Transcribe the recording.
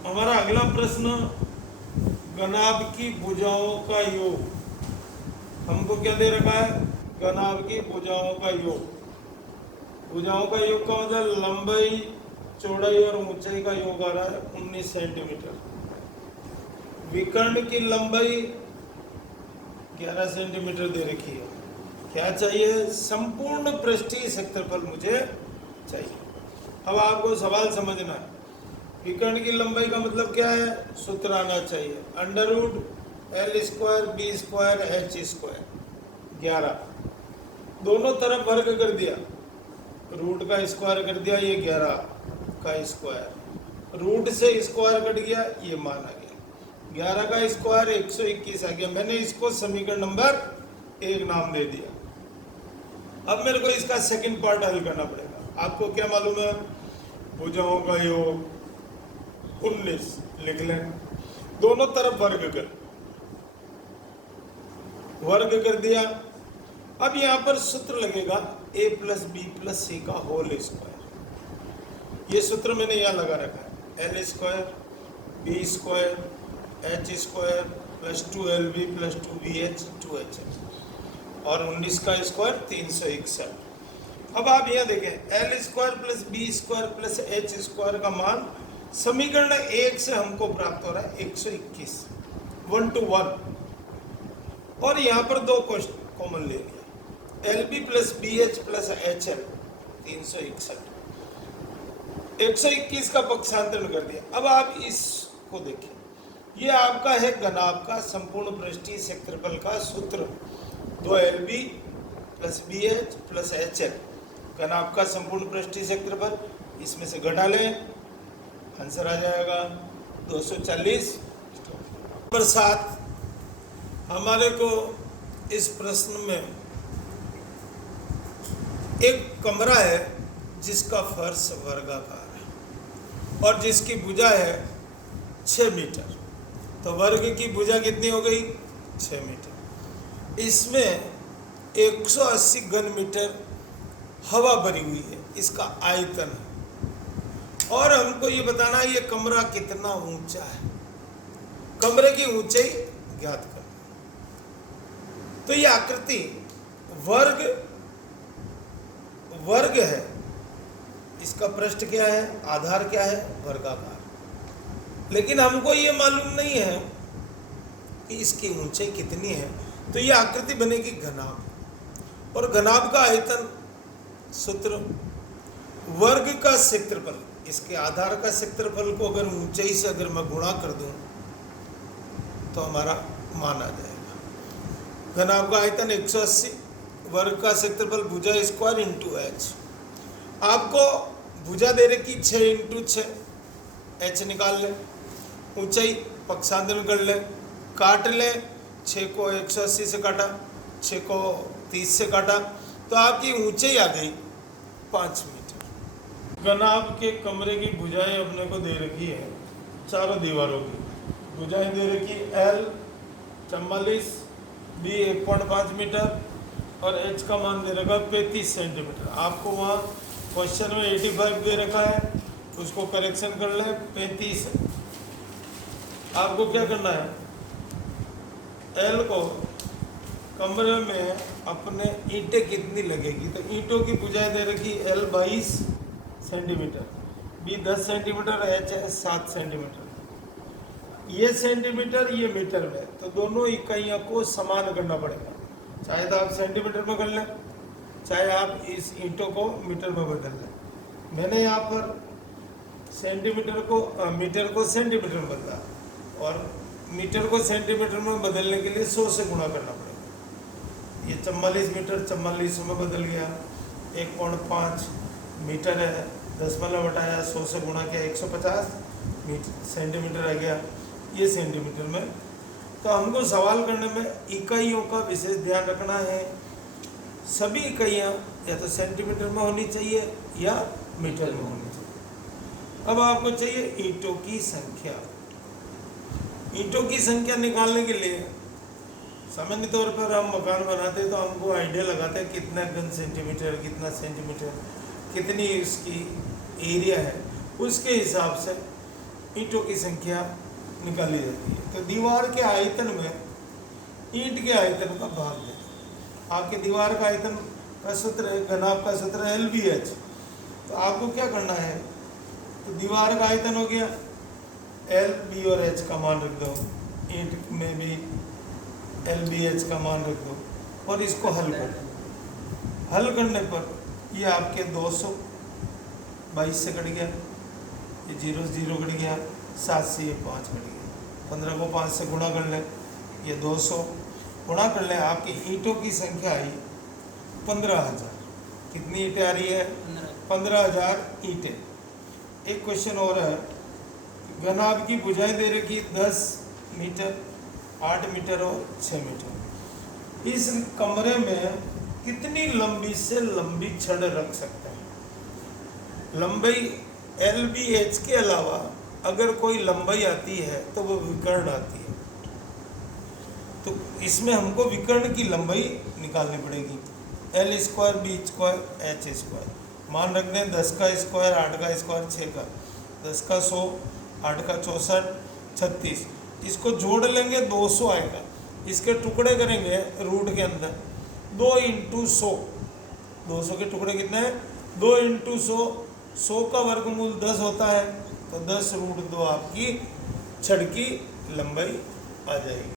हमारा अगला प्रश्न, घनाभ की भुजाओं का योग। हमको क्या दे रखा है? घनाभ की भुजाओं का योग। भुजाओं का योग का मतलब लंबाई, चौड़ाई और ऊंचाई का योग आ रहा है 19 सेंटीमीटर। विकर्ण की लंबाई 11 सेंटीमीटर दे रखी है। क्या चाहिए? संपूर्ण पृष्ठीय क्षेत्रफल मुझे चाहिए। अब आपको सवाल समझना है, विकर्ण की लंबाई का मतलब क्या है? सूत्र आना चाहिए, √L² B² H²। 11 दोनों तरफ वर्ग कर दिया, रूट का स्क्वायर कर दिया, ये 11 का स्क्वायर, रूट से स्क्वायर कट गया, ये मान आ गया। 11 का स्क्वायर 121 आ गया। मैंने इसको समीकरण नंबर 1 नाम दे दिया। अब मेरे को इसका सेकंड पार्ट हल करना पड़ेगा। आपको क्या मालूम है? भुजाओं का योग 19 लिख लें, दोनों तरफ वर्ग कर दिया। अब यहां पर सूत्र लगेगा a + b + c का होल स्क्वायर। ये सूत्र मैंने यहां लगा रखा है, L² B² H² + 2LB + 2BH 2HH और 19 का स्क्वायर 361। अब आप यहां देखें, L² + B² + H² का मान समीकरण 1 से हमको प्राप्त हो रहा है 121, 1 to 1। और यहाँ पर दो क्वेश्चन कॉमन ले लिया, LB + BH + HL 361, 121 का पक्षांतरण कर दिया। अब आप इसको देखिए, ये आपका है घनाभ का संपूर्ण पृष्ठीय क्षेत्रफल का सूत्र, 2LB + BH + HL, घनाभ का संपूर्ण पृष्ठीय क्षेत्रफल। इसमें से घटा लें, आंसर आ जाएगा 240। नंबर 7, हमारे को इस प्रश्न में एक कमरा है जिसका फर्श वर्गाकार है और जिसकी भुजा है 6 मीटर। तो वर्ग की भुजा कितनी हो गई? 6 मीटर। इसमें 180 घन मीटर हवा भरी हुई है, इसका आयतन है। और हमको ये बताना है ये कमरा कितना ऊंचा है, कमरे की ऊंचाई ज्ञात करना। तो ये आकृति वर्ग है, इसका पृष्ठ क्या है, आधार क्या है, वर्गाकार। लेकिन हमको ये मालूम नहीं है कि इसकी ऊंचाई कितनी है। तो ये आकृति बनेगी घनाभ, और घनाभ का आयतन सूत्र वर्ग का क्षेत्रफल, इसके आधार का क्षेत्रफल को अगर ऊंचाई से अगर मैं गुणा कर दूं तो हमारा मान आ जाएगा। घनाभ का आयतन 180, वर्ग का क्षेत्रफल भुजा स्क्वायर इंटू H। आपको भुजा दे रखी 6 × 6, H निकाल लें, ऊंचाई पक्षांतरण कर लें, काट लें। 6 को 180 से काटा, 6 को 30 से काटा, तो आपकी ऊंचाई आ गई 5 मीटर। घनाभ के कमरे की भुजाएं अपने को दे रखी है, चारों दीवारों की भुजाएं दे रखी, L 44, B 1.5 मीटर और H का मान दे रखा 35 सेंटीमीटर। आपको वहाँ क्वेश्चन में 85 दे रखा है, उसको करेक्शन कर लें, 35 है। आपको क्या करना है, L को कमरे में अपने ईंटें कितनी लगेगी, तो ईंटों की भुजाएं दे रखी L 22 centimetre, B 10 centimetre, H 7 centimetre. ये सेंटीमीटर, ये मीटर में, तो दोनों इकाइयों को समान करना पड़ेगा। चाहे तो आप सेंटीमीटर में कर लें, चाहे आप इस ईंटों को मीटर में बदल लें। मैंने यहाँ पर मीटर को सेंटीमीटर में बदला, और मीटर को सेंटीमीटर में बदलने के लिए 100 से गुणा करना पड़ेगा। ये 44 मीटर 44 में बदल गया, 1.5 मीटर है, दशमलव हटाया, 100 से गुणा किया, 150 सेंटीमीटर आ गया, ये सेंटीमीटर में। तो हमको सवाल करने में इकाइयों का विशेष ध्यान रखना है। सभी इकाइयाँ या तो सेंटीमीटर में होनी चाहिए या मीटर में होनी चाहिए। अब आपको चाहिए ईंटों की संख्या। ईंटों की संख्या निकालने के लिए सामान्य तौर पर हम मकान बनाते हैं तो हमको आइडिया लगाते हैं कितना घन सेंटीमीटर, कितना सेंटीमीटर, कितनी इसकी एरिया है, उसके हिसाब से ईंटों की संख्या निकाली जाती है। तो दीवार के आयतन में ईंट के आयतन का भाग दें। आपके दीवार का आयतन का सूत्र है, घनाभ का सूत्र है LBH। तो आपको क्या करना है, तो दीवार का आयतन हो गया L, B और H का मान रख दो, ईंट में भी LBH का मान रख दो और इसको हल कर दो। हल करने पर ये आपके 222 से कट गया, ये 0 से 0 कट गया, 7 से ये 5 कट गया, 15 को 5 से गुणा कर लें, ये 200 गुणा कर लें, आपकी ईंटों की संख्या आई 15,000। कितनी ईंटें आ रही है? 15,000 ईंटें। एक क्वेश्चन और है, घनाभ की भुजाएं दे रखी 10 मीटर, 8 मीटर और 6 मीटर। इस कमरे में कितनी लंबी से लंबी छड़ रख सकते हैं? लंबाई LBH के अलावा अगर कोई लंबाई आती है तो वो विकर्ण आती है। तो इसमें हमको विकर्ण की लंबाई निकालनी पड़ेगी। L square, B square, H square. मान रख दें 10 का स्क्वायर, 8 का स्क्वायर, 6 का, 10 का 100, 8 का 64, 36। इसको जोड़ लेंगे 200 आएगा। इसके टुकड़े करेंगे रूट के अंदर 2 × 100। 200 के टुकड़े कितने हैं? 2 × 100। 100 का वर्गमूल 10 होता है, तो 10 √2 आपकी छड़ की लंबाई आ जाएगी।